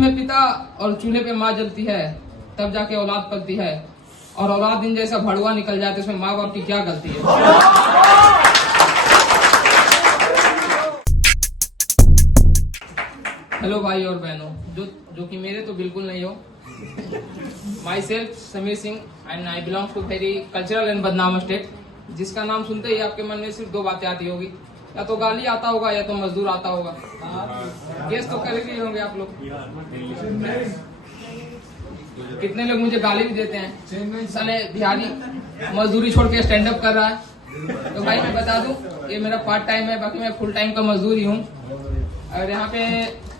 में पिता और चूल्हे पे माँ जलती है, तब जाके औलाद पलती है। और औलाद दिन जैसा भड़ुआ निकल जाए तो उसमें माँ बाप की क्या गलती है। हेलो भाई और बहनों, जो कि मेरे तो बिल्कुल नहीं हो। Myself Sameer Singh and I belong to very cultural and बदनाम स्टेट, जिसका नाम सुनते ही आपके मन में सिर्फ दो बातें आती होगी, या तो गाली आता होगा या तो मजदूर आता होगा। गेस तो कर ही होंगे आप लोग। कितने लोग मुझे गाली भी देते हैं, साले बिहारी मजदूरी छोड़ के स्टैंड अप कर रहा है। तो भाई मैं बता दूं, ये मेरा पार्ट टाइम है, बाकी मैं फुल टाइम का मजदूर ही हूँ। अगर यहाँ पे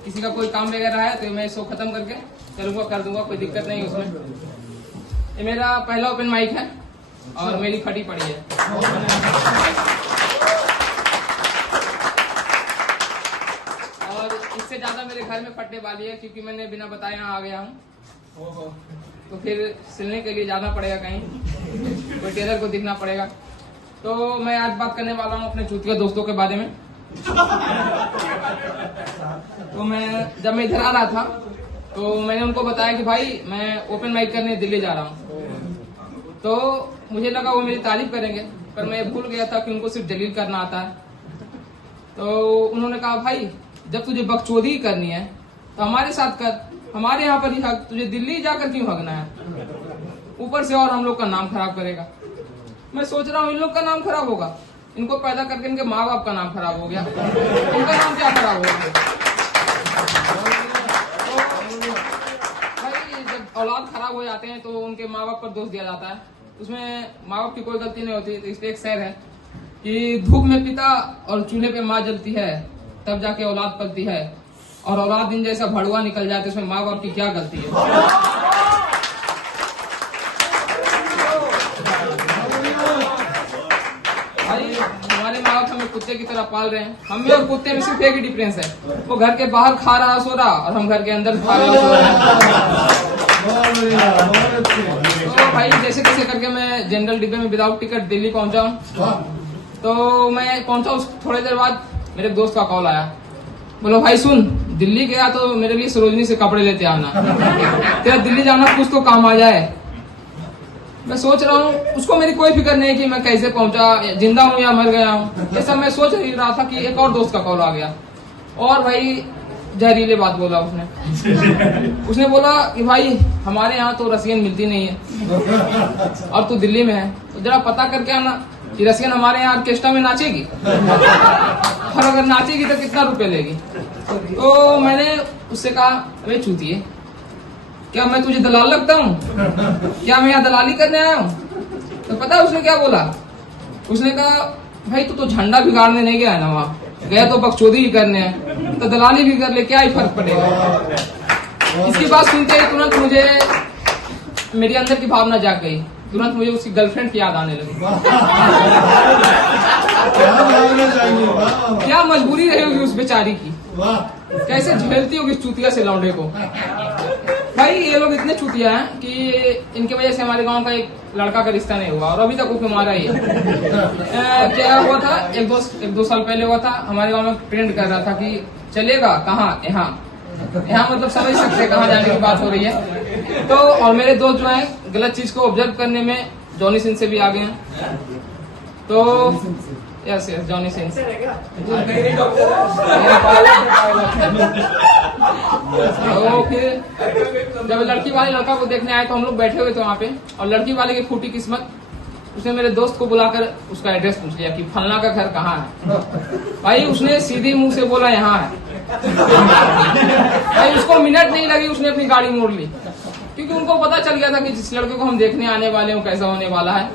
किसी का कोई काम वगैरह है तो मैं शो खत्म करके चलूंगा, कर दूंगा, कोई दिक्कत नहीं उसमें। ये मेरा पहला ओपन माइक है और मेरी फटी पड़ी है। और इससे ज्यादा मेरे घर में फटने वाली है, क्योंकि मैंने बिना बताए यहाँ आ गया हूँ। तो फिर सिलने के लिए जाना पड़ेगा कहीं, कोई टेलर को दिखना पड़ेगा। तो मैं आज बात करने वाला हूँ अपने चूतिया दोस्तों के बारे में। तो जब मैं इधर आ रहा था तो मैंने उनको बताया कि भाई मैं ओपन माइक करने दिल्ली जा रहा हूँ। तो मुझे लगा वो मेरी तारीफ करेंगे, पर मैं भूल गया था कि उनको सिर्फ दलील करना आता है। तो उन्होंने कहा भाई जब तुझे बकचोदी करनी है तो हमारे साथ कर, हमारे यहाँ पर ही हक, तुझे दिल्ली जाकर क्यों हकना है, ऊपर से और हम लोग का नाम खराब करेगा। मैं सोच रहा हूँ इन लोग का नाम खराब होगा, इनको पैदा करके इनके माँ बाप का नाम खराब हो गया, इनका नाम क्या खराब होगा। भाई जब औलाद खराब हो जाते हैं तो उनके माँ बाप पर दोष दिया जाता है, उसमें माँ बाप की कोई गलती नहीं होती। तो इसलिए एक शेर है कि धूप में पिता और चूल्हे पे माँ जलती है, तब जाके औलाद पलती है। और औलाद दिन जैसा भड़ुआ निकल जाए तो उसमें माँ बाप की क्या गलती है। भाई हमारे माँ बाप हमें कुत्ते की तरह पाल रहे हैं, हम में और कुत्ते में सिर्फ एक ही डिफरेंस है, वो घर के बाहर खा रहा सो रहा और हम घर के अंदर खा रहे सो रहे। तो भाई जैसे तैसे करके मैं जनरल डिब्बे में विदाउट टिकट दिल्ली पहुंचा हूँ। तो मैं पहुंचा, उस थोड़ी देर बाद मेरे दोस्त का कॉल आया, बोलो भाई सुन, दिल्ली गया तो मेरे लिए सरोजनी से कपड़े लेते आना, तेरा दिल्ली जाना कुछ तो काम आ जाए। मैं सोच रहा हूँ, उसको मेरी कोई फिक्र नहीं कि मैं कैसे पहुंचा, जिंदा हूँ या मर गया हूँ, ये सब मैं सोच ही रहा था कि एक और दोस्त का कॉल आ गया। और भाई जहरीले बात बोला उसने बोला कि भाई हमारे यहाँ तो रसियन मिलती नहीं है और तू दिल्ली में है, तो जरा पता करके आना कि रसियन हमारे यहाँ ऑर्केस्ट्रा में नाचेगी, और अगर नाचेगी तो कितना रुपए लेगी। तो मैंने उससे कहा अबे चूतिए, क्या मैं तुझे दलाल लगता हूँ, क्या मैं यहाँ दलाली करने आया हूँ। तो पता है उसने क्या बोला, उसने कहा भाई तू तो झंडा बिगाड़ने नहीं गया है ना, वहाँ गया तो बकचोदी ही करने है, तो दलाली भी कर ले, क्या ही फर्क पड़ेगा। इसकी बात सुनते ही तुरंत मुझे मेरे अंदर की भावना जाग गई, तुरंत मुझे उसकी गर्लफ्रेंड की याद आने लगी। क्या मजबूरी रही होगी उस बेचारी की, कैसे झेलती होगी इस चूतिया से लौंडे को। भाई ये लोग इतने चूतिया हैं कि इनकी वजह से हमारे गांव का एक लड़का का रिश्ता नहीं हुआ और अभी तक वो हमारा ही है। क्या हुआ था, एक दो साल पहले हुआ था, हमारे गांव में ट्रेंड कर रहा था कि चलेगा कहाँ, यहाँ मतलब समझ सकते कहाँ जाने की बात हो रही है। तो और मेरे दोस्त जो है गलत चीज को ऑब्जर्व करने में जॉनी सिंह से भी आगे हैं। तो यस जॉनी सिंह। तो फिर जब लड़की वाले लड़का को देखने आए तो हम लोग बैठे हुए थे वहाँ पे, और लड़की वाले की फूटी किस्मत, उसने मेरे दोस्त को बुलाकर उसका एड्रेस पूछ लिया कि फलना का घर कहाँ है। भाई उसने सीधी मुंह से बोला यहाँ है। भाई उसको मिनट नहीं लगी, उसने अपनी गाड़ी मोड़ ली, क्योंकि उनको पता चल गया था कि जिस लड़के को हम देखने आने वाले हैं कैसा होने वाला है।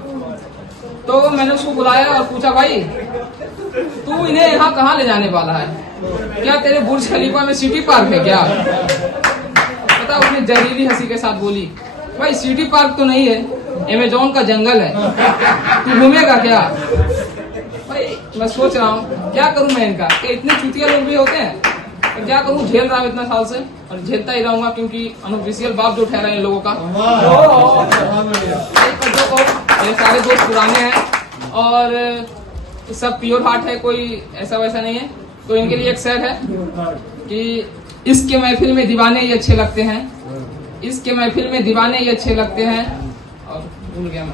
तो मैंने उसको बुलाया और पूछा भाई तू इन्हें यहाँ कहाँ ले जाने वाला है, क्या तेरे बुर्ज खलीफा में सिटी पार्क है क्या। पता उसने जहरीली हंसी के साथ बोली भाई सिटी पार्क तो नहीं है, अमेजोन का जंगल है, तू घूमेगा क्या। भाई मैं सोच रहा हूँ क्या करूँ मैं इनका, कि इतने चूतिया लोग भी होते हैं, तो क्या करूँ, झेल रहा हूँ इतना साल से और झेलता ही रहूंगा, क्योंकि अनऑफिशियल बाप जो ठहरा है इन लोगों का। ये सारे दोस्त पुराने हैं और सब प्योर हार्ट है, कोई ऐसा वैसा नहीं है। तो इनके लिए एक शेर है कि इसके महफिल में दीवाने ही अच्छे लगते हैं, इसके महफिल में दीवाने ही अच्छे लगते हैं। और भूल गया मैं,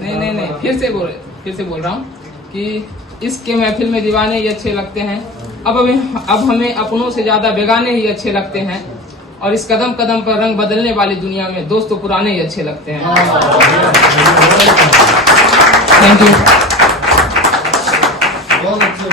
नहीं फिर से बोल रहा हूँ कि इसके महफिल में दीवाने ही अच्छे लगते हैं। अब हमें अपनों से ज्यादा बेगाने ही अच्छे लगते हैं। और इस कदम कदम पर रंग बदलने वाली दुनिया में दोस्त तो पुराने ही अच्छे लगते हैं। Thank you. बहुत अच्छे